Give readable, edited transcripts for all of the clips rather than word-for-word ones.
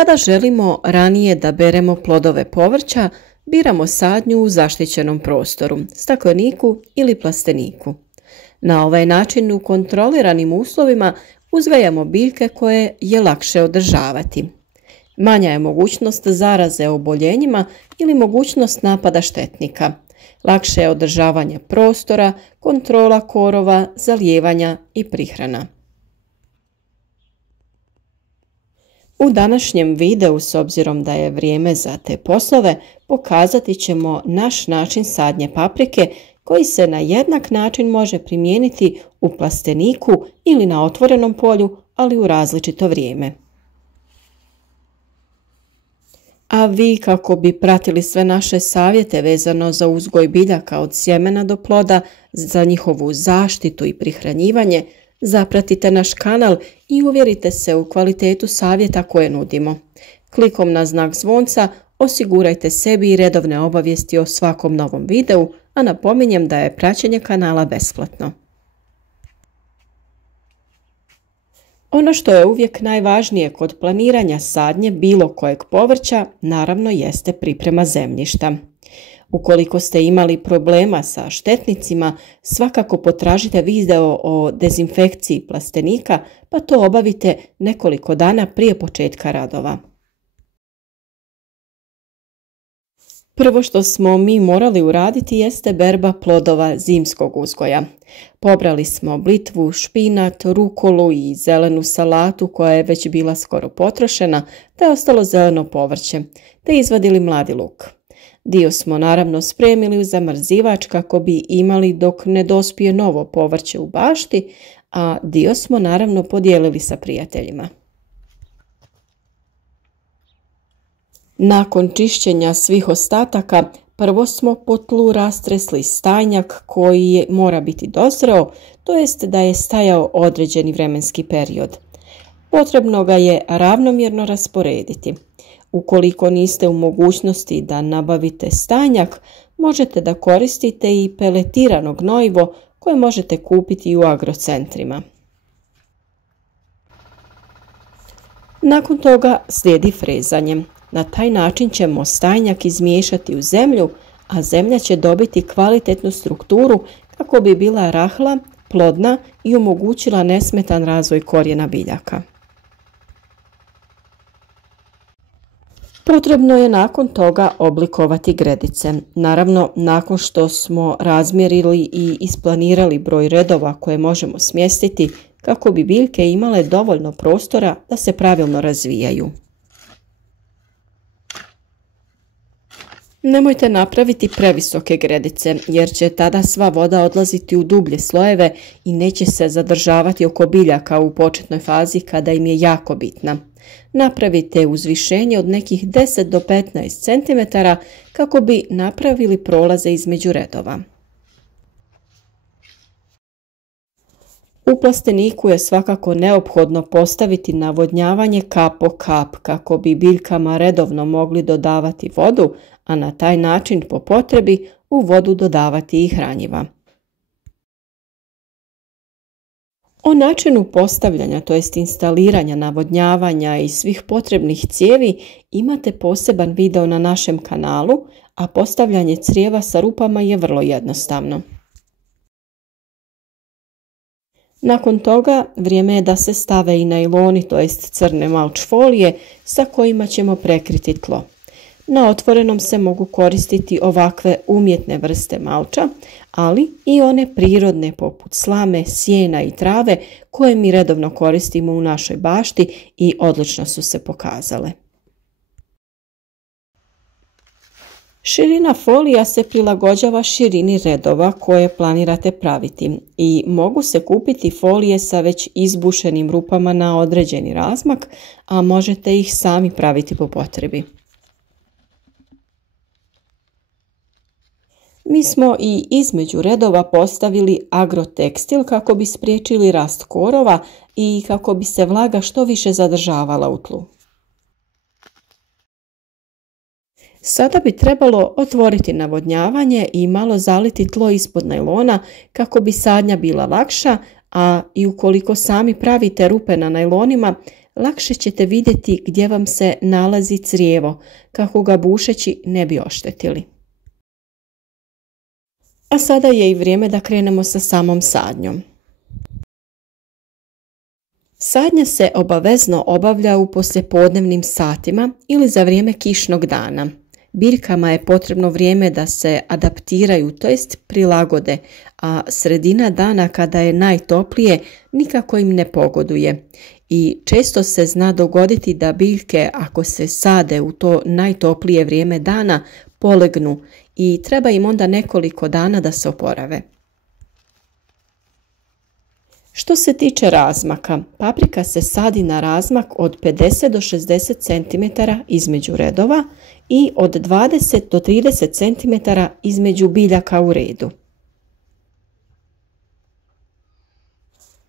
Kada želimo ranije da beremo plodove povrća, biramo sadnju u zaštićenom prostoru, stakleniku ili plasteniku. Na ovaj način u kontroliranim uslovima uzgajamo biljke koje je lakše održavati. Manja je mogućnost zaraze oboljenjima ili mogućnost napada štetnika. Lakše je održavanje prostora, kontrola korova, zalijevanja i prihrana. U današnjem videu, s obzirom da je vrijeme za te poslove, pokazati ćemo naš način sadnje paprike koji se na jednak način može primijeniti u plasteniku ili na otvorenom polju, ali u različito vrijeme. A vi, kako bi pratili sve naše savjete vezano za uzgoj biljaka od sjemena do ploda, za njihovu zaštitu i prihranjivanje, zapratite naš kanal i uvjerite se u kvalitetu savjeta koje nudimo. Klikom na znak zvonca osigurajte sebi i redovne obavijesti o svakom novom videu, a napominjem da je praćenje kanala besplatno. Ono što je uvijek najvažnije kod planiranja sadnje bilo kojeg povrća, naravno jeste priprema zemljišta. Ukoliko ste imali problema sa štetnicima, svakako potražite video o dezinfekciji plastenika, pa to obavite nekoliko dana prije početka radova. Prvo što smo mi morali uraditi jeste berba plodova zimskog uzgoja. Pobrali smo blitvu, špinat, rukolu i zelenu salatu koja je već bila skoro potrošena, te ostalo zeleno povrće, te izvadili mladi luk. Dio smo naravno spremili u zamrzivač kako bi imali dok ne dospije novo povrće u bašti, a dio smo naravno podijelili sa prijateljima. Nakon čišćenja svih ostataka, prvo smo po tlu rastresli stajnjak koji mora biti dozreo, to jest da je stajao određeni vremenski period. Potrebno ga je ravnomjerno rasporediti. Ukoliko niste u mogućnosti da nabavite stajnjak, možete da koristite i peletirano gnojivo koje možete kupiti u agrocentrima. Nakon toga slijedi frezanje. Na taj način ćemo stajnjak izmiješati u zemlju, a zemlja će dobiti kvalitetnu strukturu kako bi bila rahla, plodna i omogućila nesmetan razvoj korijena biljaka. Potrebno je nakon toga oblikovati gredice. Naravno, nakon što smo razmjerili i isplanirali broj redova koje možemo smjestiti kako bi biljke imale dovoljno prostora da se pravilno razvijaju. Nemojte napraviti previsoke gredice jer će tada sva voda odlaziti u dublje slojeve i neće se zadržavati oko biljaka u početnoj fazi kada im je jako bitna. Napravite uzvišenje od nekih 10 do 15 cm kako bi napravili prolaze između redova. U plasteniku je svakako neophodno postaviti navodnjavanje kap po kap kako bi biljkama redovno mogli dodavati vodu, a na taj način po potrebi u vodu dodavati i hranjiva. O načinu postavljanja, to jest instaliranja navodnjavanja i svih potrebnih cijevi imate poseban video na našem kanalu, a postavljanje crijeva sa rupama je vrlo jednostavno. Nakon toga vrijeme je da se stave i najloni, to jest crne malč folije sa kojima ćemo prekriti tlo. Na otvorenom se mogu koristiti ovakve umjetne vrste malča, ali i one prirodne poput slame, sjena i trave koje mi redovno koristimo u našoj bašti i odlično su se pokazale. Širina folija se prilagođava širini redova koje planirate praviti i mogu se kupiti folije sa već izbušenim rupama na određeni razmak, a možete ih sami praviti po potrebi. Mi smo i između redova postavili agrotekstil kako bi spriječili rast korova i kako bi se vlaga što više zadržavala u tlu. Sada bi trebalo otvoriti navodnjavanje i malo zaliti tlo ispod najlona kako bi sadnja bila lakša, a i ukoliko sami pravite rupe na najlonima, lakše ćete vidjeti gdje vam se nalazi crijevo, kako ga bušeći ne bi oštetili. A sada je i vrijeme da krenemo sa samom sadnjom. Sadnja se obavezno obavlja u poslijepodnevnim satima ili za vrijeme kišnog dana. Biljkama je potrebno vrijeme da se adaptiraju, to jest prilagode, a sredina dana kada je najtoplije nikako im ne pogoduje. I često se zna dogoditi da biljke, ako se sade u to najtoplije vrijeme dana, polegnu i treba im onda nekoliko dana da se oporave. Što se tiče razmaka, paprika se sadi na razmak od 50 do 60 cm između redova i od 20 do 30 cm između biljaka u redu.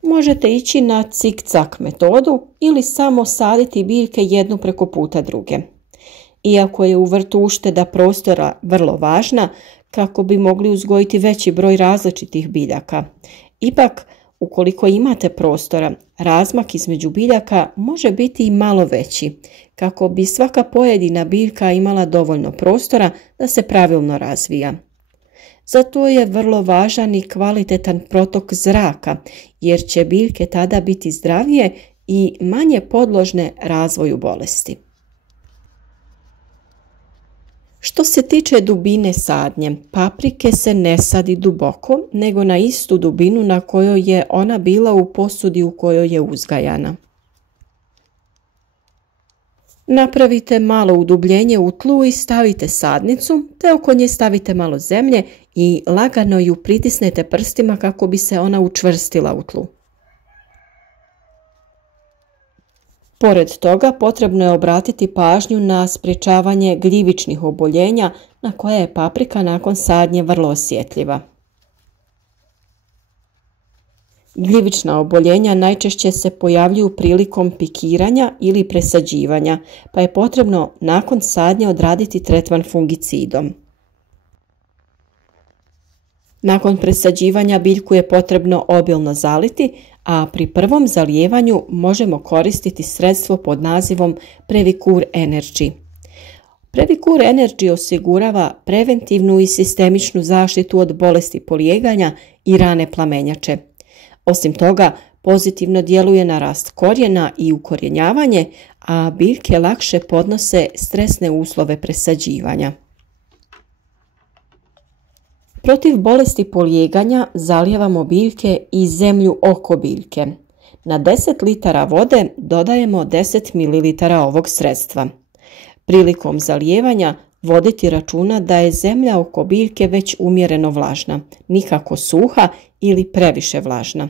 Možete ići na cik-cak metodu ili samo saditi biljke jednu preko puta druge. Iako je u vrtu ušteda prostora vrlo važna kako bi mogli uzgojiti veći broj različitih biljaka, ipak ukoliko imate prostora, razmak između biljaka može biti i malo veći, kako bi svaka pojedina biljka imala dovoljno prostora da se pravilno razvija. Zato je vrlo važan i kvalitetan protok zraka, jer će biljke tada biti zdravije i manje podložne razvoju bolesti. Što se tiče dubine sadnje, paprike se ne sadi duboko, nego na istu dubinu na kojoj je ona bila u posudi u kojoj je uzgajana. Napravite malo udubljenje u tlu i stavite sadnicu, te oko nje stavite malo zemlje i lagano ju pritisnete prstima kako bi se ona učvrstila u tlu. Pored toga potrebno je obratiti pažnju na sprječavanje gljivičnih oboljenja na koje je paprika nakon sadnje vrlo osjetljiva. Gljivična oboljenja najčešće se pojavljuju prilikom pikiranja ili presađivanja, pa je potrebno nakon sadnje odraditi tretman fungicidom. Nakon presađivanja biljku je potrebno obilno zaliti, a pri prvom zalijevanju možemo koristiti sredstvo pod nazivom Previcure Energy. Previcure Energy osigurava preventivnu i sistemičnu zaštitu od bolesti polijeganja i rane plamenjače. Osim toga, pozitivno djeluje na rast korijena i ukorjenjavanje, a biljke lakše podnose stresne uslove presađivanja. Protiv bolesti polijeganja zalijevamo biljke i zemlju oko biljke. Na 10 litara vode dodajemo 10 ml ovog sredstva. Prilikom zalijevanja voditi računa da je zemlja oko biljke već umjereno vlažna, nikako suha ili previše vlažna.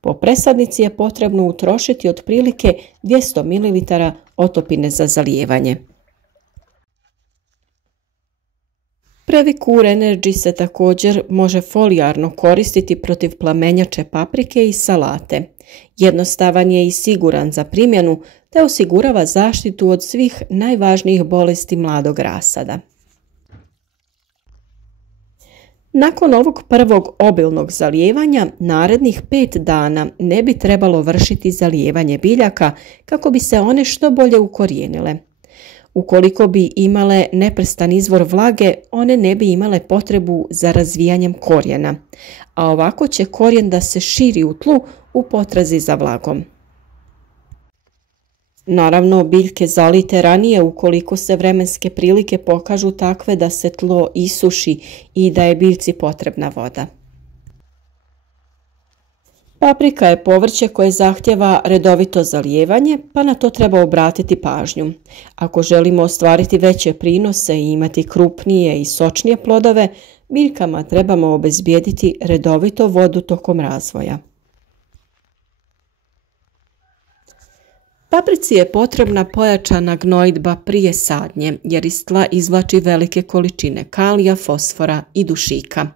Po presadnici je potrebno utrošiti otprilike 200 ml otopine za zalijevanje. Previcure Energy se također može folijarno koristiti protiv plamenjače paprike i salate. Jednostavan je i siguran za primjenu te osigurava zaštitu od svih najvažnijih bolesti mladog rasada. Nakon ovog prvog obilnog zalijevanja, narednih 5 dana ne bi trebalo vršiti zalijevanje biljaka kako bi se one što bolje ukorijenile. Ukoliko bi imale neprestan izvor vlage, one ne bi imale potrebu za razvijanjem korijena, a ovako će korijen da se širi u tlu u potrazi za vlagom. Naravno, biljke zalijte ranije ukoliko se vremenske prilike pokažu takve da se tlo isuši i da je biljci potrebna voda. Paprika je povrće koje zahtjeva redovito zalijevanje, pa na to treba obratiti pažnju. Ako želimo ostvariti veće prinose i imati krupnije i sočnije plodove, biljkama trebamo obezbijediti redovito vodu tokom razvoja. Paprici je potrebna pojačana gnojidba prije sadnje, jer iz tla izvlači velike količine kalija, fosfora i dušika.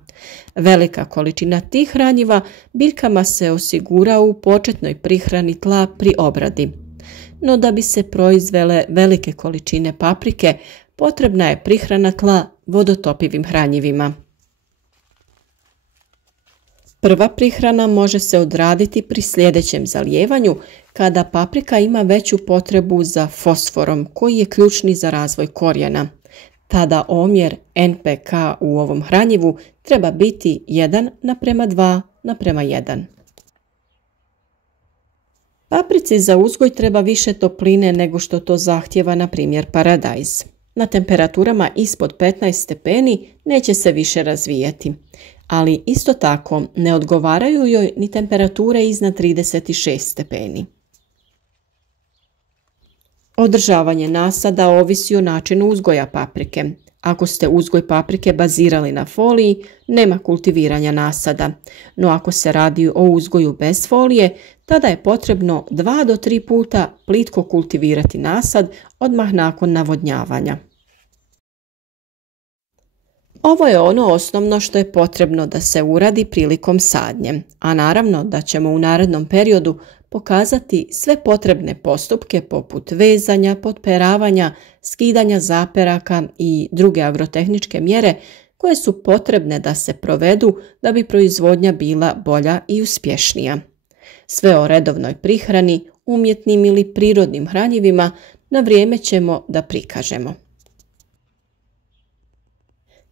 Velika količina tih hranjiva biljkama se osigura u početnoj prihrani tla pri obradi. No da bi se proizvele velike količine paprike, potrebna je prihrana tla vodotopivim hranjivima. Prva prihrana može se odraditi pri sljedećem zalijevanju kada paprika ima veću potrebu za fosforom koji je ključni za razvoj korijena. Tada omjer NPK u ovom hranjivu treba biti 1:2:1. Paprici za uzgoj treba više topline nego što to zahtjeva na primjer paradajz. Na temperaturama ispod 15 stepeni neće se više razvijeti, ali isto tako ne odgovaraju joj ni temperature iznad 36 stepeni. Održavanje nasada ovisi o načinu uzgoja paprike. Ako ste uzgoj paprike bazirali na foliji, nema kultiviranja nasada, no ako se radi o uzgoju bez folije, tada je potrebno 2 do 3 puta plitko kultivirati nasad odmah nakon navodnjavanja. Ovo je ono osnovno što je potrebno da se uradi prilikom sadnje, a naravno da ćemo u narednom periodu pokazati sve potrebne postupke poput vezanja, potperavanja, skidanja zaperaka i druge agrotehničke mjere koje su potrebne da se provedu da bi proizvodnja bila bolja i uspješnija. Sve o redovnoj prihrani, umjetnim ili prirodnim hranjivima na vrijeme ćemo da prikažemo.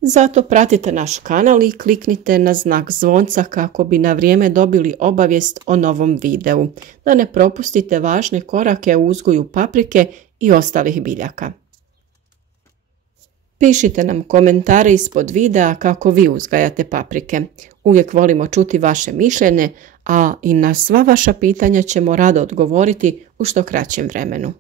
Zato pratite naš kanal i kliknite na znak zvonca kako bi na vrijeme dobili obavijest o novom videu, da ne propustite važne korake u uzgoju paprike i ostalih biljaka. Pišite nam komentare ispod videa kako vi uzgajate paprike. Uvijek volimo čuti vaše mišljenje, a i na sva vaša pitanja ćemo rado odgovoriti u što kraćem vremenu.